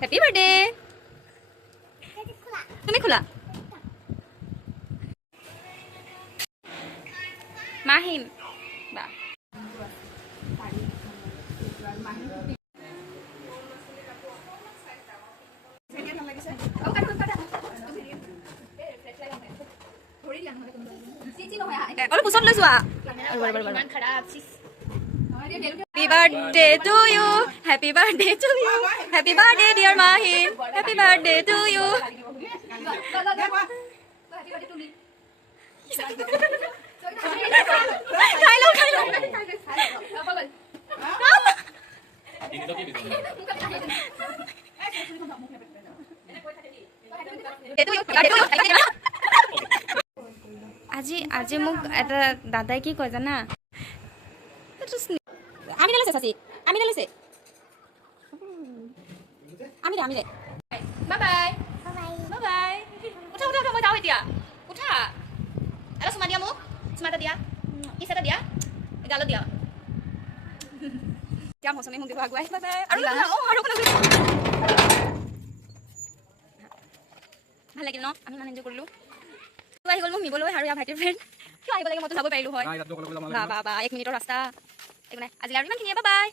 Happy birthday তুমি খোলা মাহিম বা অলপ ওচৰত লৈ যোৱা Happy birthday to you. Happy birthday to you. Happy birthday, dear Mahin. Happy birthday to you. আজি আজি মোক এটা দাদাই কি কয় জানা আমি লৈছে চাচি আমি লৈছে আমি দে বাই বাই বাই বাই উঠা উঠা উঠা মই যাওঁ এতিয়া উঠা এটা চুমা দিয়া মোক চুমা এটা দিয়া কিছ এটা দিয়া গালত দিয়া এতিয়া মৌচুমী মোক দিব আগুৱাই বাই বাই আৰু ভাল লাগিল ন আমি মানে এনজয় কৰিলোঁ আহি গ'ল মোক নিবলৈ আৰু ইয়াৰ ভাইটিৰ ফ্ৰেণ্ড কিয় আহিব লাগে মইতো যাব পাৰিলোঁ হয় বা 1 মিনিটৰ ৰাস্তা একো নাই আজিলৈ আৰু ইমানখিনিয়ে বাই বাই